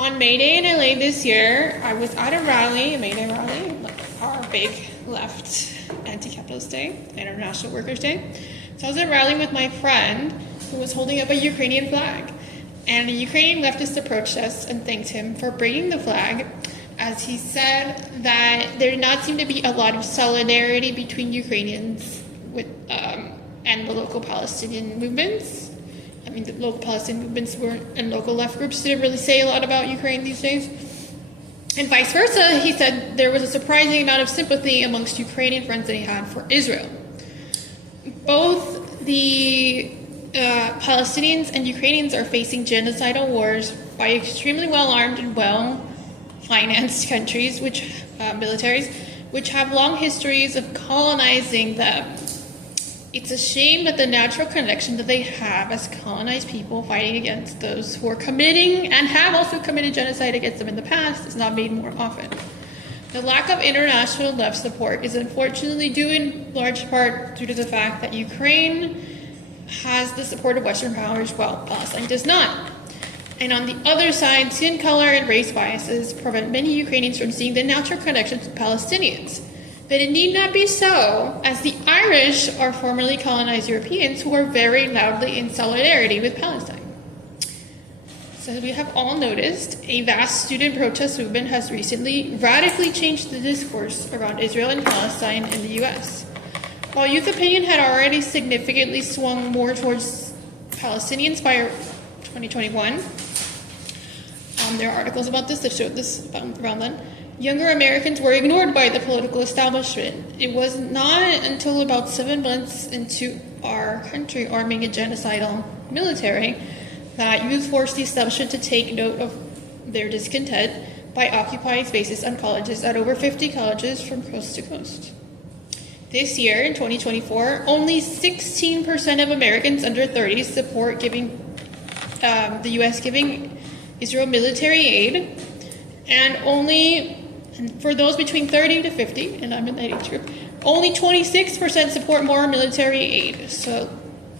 on May Day in LA this year, I was at a rally, a May Day rally, our big left anti-capitalist day, International Workers' Day. So I was at a rally with my friend who was holding up a Ukrainian flag. And a Ukrainian leftist approached us and thanked him for bringing the flag, as he said that there did not seem to be a lot of solidarity between Ukrainians with and the local Palestinian movements. I mean, the local Palestinian movements and local left groups didn't really say a lot about Ukraine these days. And vice versa, he said there was a surprising amount of sympathy amongst Ukrainian friends that he had for Israel. Both the Palestinians and Ukrainians are facing genocidal wars by extremely well-armed and well-financed countries, militaries, which have long histories of colonizing them. It's a shame that the natural connection that they have as colonized people fighting against those who are committing and have also committed genocide against them in the past is not made more often. The lack of international left support is unfortunately due in large part due to the fact that Ukraine has the support of Western powers while Palestine does not. And on the other side, skin color and race biases prevent many Ukrainians from seeing the natural connections with Palestinians. But it need not be so, as the Irish are formerly colonized Europeans who are very loudly in solidarity with Palestine. So we have all noticed, a vast student protest movement has recently radically changed the discourse around Israel and Palestine in the US. While youth opinion had already significantly swung more towards Palestinians by 2021, there are articles about this that showed this around then, younger Americans were ignored by the political establishment. It was not until about 7 months into our country arming a genocidal military that youth forced the establishment to take note of their discontent by occupying spaces on colleges at over 50 colleges from coast to coast. This year, in 2024, only 16% of Americans under 30 support the U.S. giving Israel military aid, and for those between 30 to 50, and I'm in that age group, only 26% support more military aid. So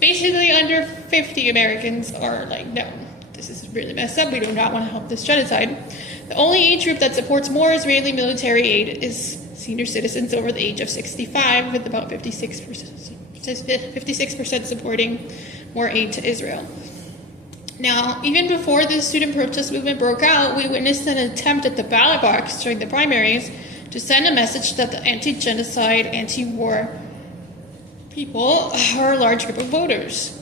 basically under 50 Americans are like, no, this is really messed up. We do not want to help this genocide. The only age group that supports more Israeli military aid is senior citizens over the age of 65, with about 56% supporting more aid to Israel. Now, even before the student protest movement broke out, we witnessed an attempt at the ballot box during the primaries to send a message that the anti-genocide, anti-war people are a large group of voters.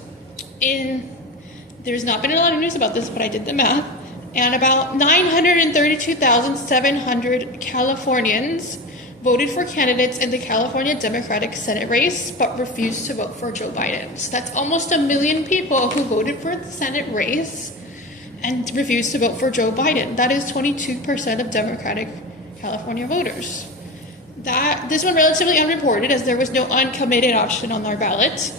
There's not been a lot of news about this, but I did the math, and about 932,700 Californians voted for candidates in the California Democratic Senate race, but refused to vote for Joe Biden. So that's almost 1 million people who voted for the Senate race and refused to vote for Joe Biden. That is 22% of Democratic California voters. This one relatively unreported, as there was no uncommitted option on our ballot.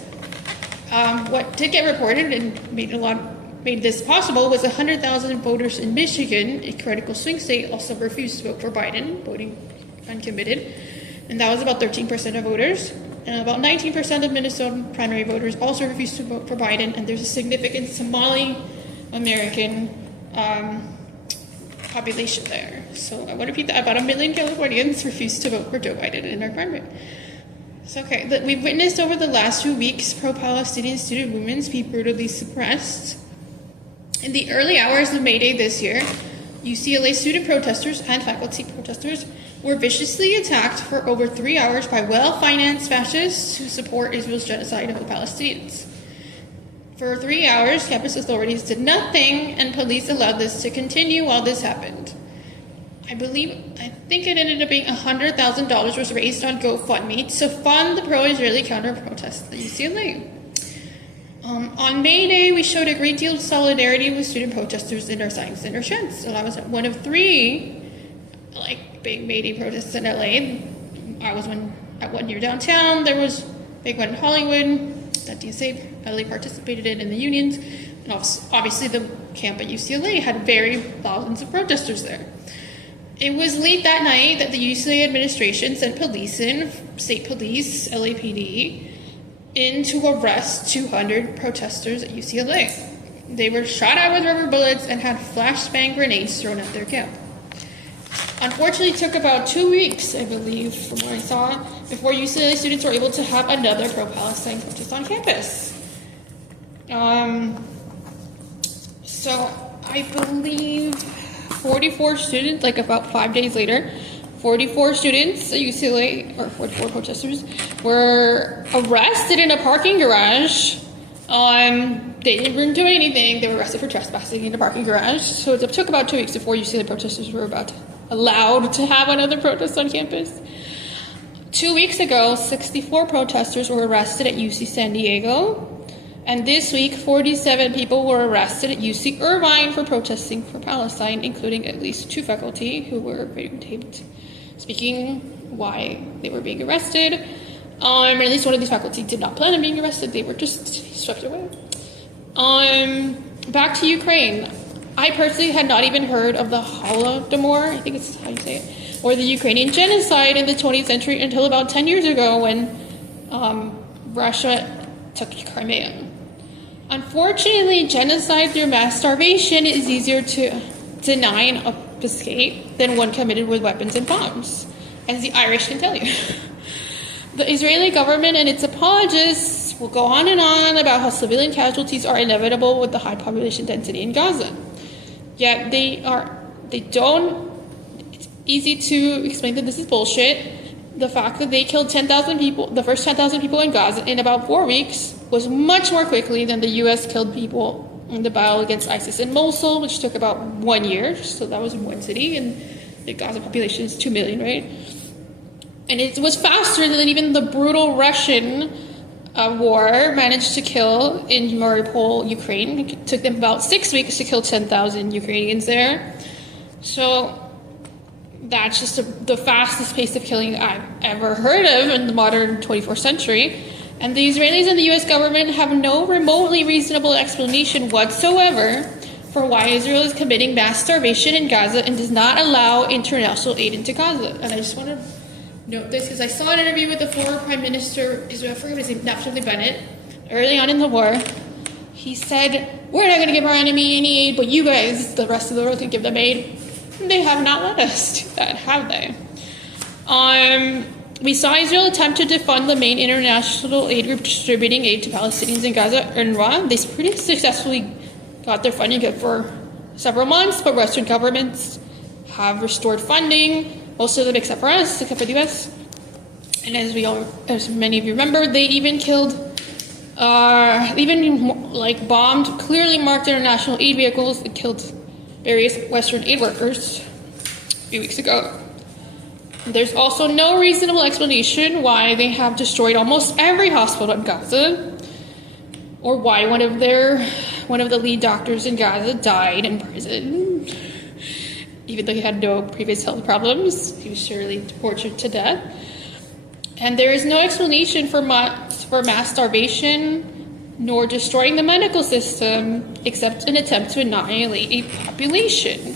What did get reported and made this possible was 100,000 voters in Michigan, a critical swing state, also refused to vote for Biden, voting uncommitted, and that was about 13% of voters. And about 19% of Minnesota primary voters also refused to vote for Biden, and there's a significant Somali American population there. So I want to repeat that, about 1 million Californians refused to vote for Joe Biden in our primary. So we've witnessed over the last few weeks pro-Palestinian student movements be brutally suppressed. In the early hours of May Day this year, UCLA student protesters and faculty protesters were viciously attacked for over 3 hours by well-financed fascists who support Israel's genocide of the Palestinians. For 3 hours, campus authorities did nothing, and police allowed this to continue while this happened. I think it ended up being $100,000 was raised on GoFundMe to fund the pro-Israeli counter-protests at UCLA. On May Day, we showed a great deal of solidarity with student protesters in our Science Center sheds. So I was one of 3 big May Day protests in LA. I was at one near downtown. There was a big one in Hollywood that DSA LA participated in the unions. And obviously the camp at UCLA had thousands of protesters there. It was late that night that the UCLA administration sent police in, state police, LAPD, in to arrest 200 protesters at UCLA. They were shot at with rubber bullets and had flashbang grenades thrown at their camp. Unfortunately, it took about 2 weeks, I believe, from what I saw, before UCLA students were able to have another pro-Palestine protest on campus. So I believe 44 students, like about 5 days later, 44 students at UCLA, or 44 protesters, were arrested in a parking garage. They didn't do anything. They were arrested for trespassing in a parking garage. So it took about 2 weeks before UCLA protesters were allowed to have another protest on campus. 2 weeks ago, 64 protesters were arrested at UC San Diego. And this week, 47 people were arrested at UC Irvine for protesting for Palestine, including at least 2 faculty who were videotaped speaking why they were being arrested. At least one of these faculty did not plan on being arrested. They were just swept away. Back to Ukraine. I personally had not even heard of the Holodomor, I think it's how you say it, or the Ukrainian genocide in the 20th century until about 10 years ago when Russia took Crimea. Unfortunately, genocide through mass starvation is easier to deny and obfuscate than one committed with weapons and bombs, as the Irish can tell you. The Israeli government and its apologists will go on and on about how civilian casualties are inevitable with the high population density in Gaza. Yet it's easy to explain that this is bullshit. The fact that they killed 10,000 people, the first 10,000 people in Gaza in about 4 weeks, was much more quickly than the U.S. killed people in the battle against ISIS in Mosul, which took about 1 year. So that was in one city, and the Gaza population is 2 million, right? And it was faster than even the brutal Russian war managed to kill in Mariupol, Ukraine. It took them about 6 weeks to kill 10,000 Ukrainians there. So that's just the fastest pace of killing I've ever heard of in the modern 24th century. And the Israelis and the U.S. government have no remotely reasonable explanation whatsoever for why Israel is committing mass starvation in Gaza and does not allow international aid into Gaza. And I just want to note this because I saw an interview with the former Prime Minister, Israel, I forget his name, Naftali Bennett, early on in the war. He said, we're not going to give our enemy any aid, but you guys, the rest of the world, can give them aid. And they have not let us do that, have they? We saw Israel attempt to defund the main international aid group distributing aid to Palestinians in Gaza, UNRWA. They pretty successfully got their funding good for several months, but Western governments have restored funding, most of them except for us, except for the US. And as many of you remember, they even bombed clearly marked international aid vehicles that killed various Western aid workers a few weeks ago. There's also no reasonable explanation why they have destroyed almost every hospital in Gaza, or why one of the lead doctors in Gaza died in prison. Even though he had no previous health problems, he was surely tortured to death. And there is no explanation for mass starvation nor destroying the medical system except an attempt to annihilate a population.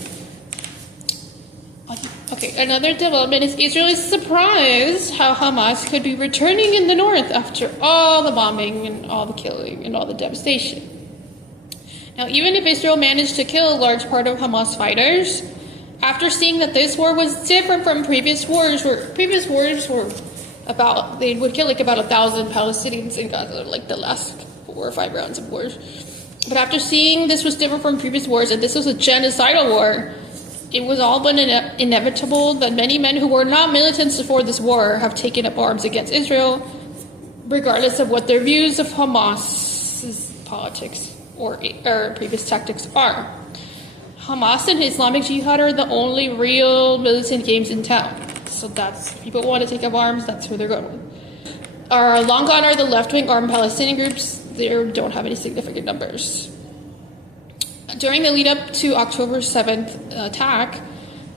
Okay, another development is Israel is surprised how Hamas could be returning in the north after all the bombing and all the killing and all the devastation. Now, even if Israel managed to kill a large part of Hamas fighters, after seeing that this war was different from previous wars were about, they would kill like about 1,000 Palestinians in Gaza, like the last 4 or 5 rounds of wars. But after seeing this was different from previous wars and this was a genocidal war, it was all but inevitable that many men who were not militants before this war have taken up arms against Israel, regardless of what their views of Hamas's politics or previous tactics are. Hamas and Islamic Jihad are the only real militant games in town. So that's, if people want to take up arms, that's who they're going with. Long gone are the left-wing armed Palestinian groups. They don't have any significant numbers. During the lead up to October 7th attack,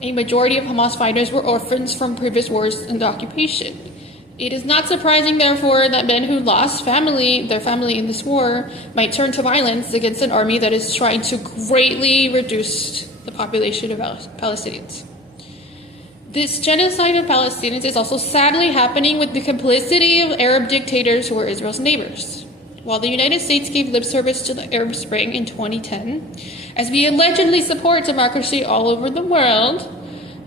a majority of Hamas fighters were orphans from previous wars and occupation. It is not surprising, therefore, that men who lost their family in this war might turn to violence against an army that is trying to greatly reduce the population of Palestinians. This genocide of Palestinians is also sadly happening with the complicity of Arab dictators who are Israel's neighbors. while the United States gave lip service to the Arab Spring in 2010, as we allegedly support democracy all over the world,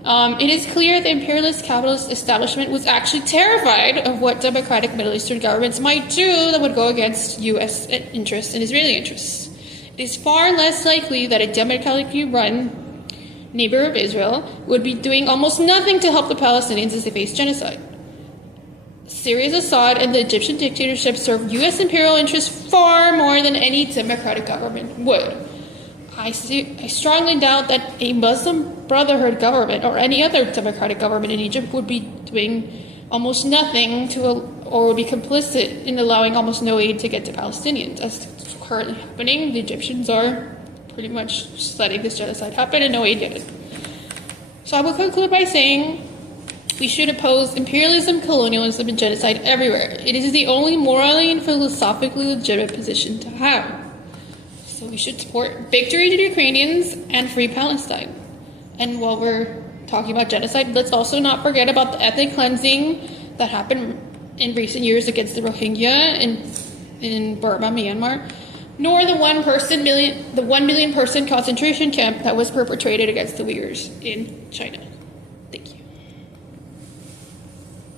it is clear the imperialist capitalist establishment was actually terrified of what democratic Middle Eastern governments might do that would go against U.S. interests and Israeli interests. It is far less likely that a democratically run neighbor of Israel would be doing almost nothing to help the Palestinians as they face genocide. Syria's Assad and the Egyptian dictatorship serve U.S. imperial interests far more than any democratic government would. I strongly doubt that a Muslim Brotherhood government or any other democratic government in Egypt would be doing almost nothing or would be complicit in allowing almost no aid to get to Palestinians. As currently happening, the Egyptians are pretty much just letting this genocide happen and no aid get it. So I will conclude by saying we should oppose imperialism, colonialism, and genocide everywhere. It is the only morally and philosophically legitimate position to have. So we should support victory to the Ukrainians and free Palestine. And while we're talking about genocide, let's also not forget about the ethnic cleansing that happened in recent years against the Rohingya in Burma, Myanmar, nor the 1 million person concentration camp that was perpetrated against the Uyghurs in China. Thank you.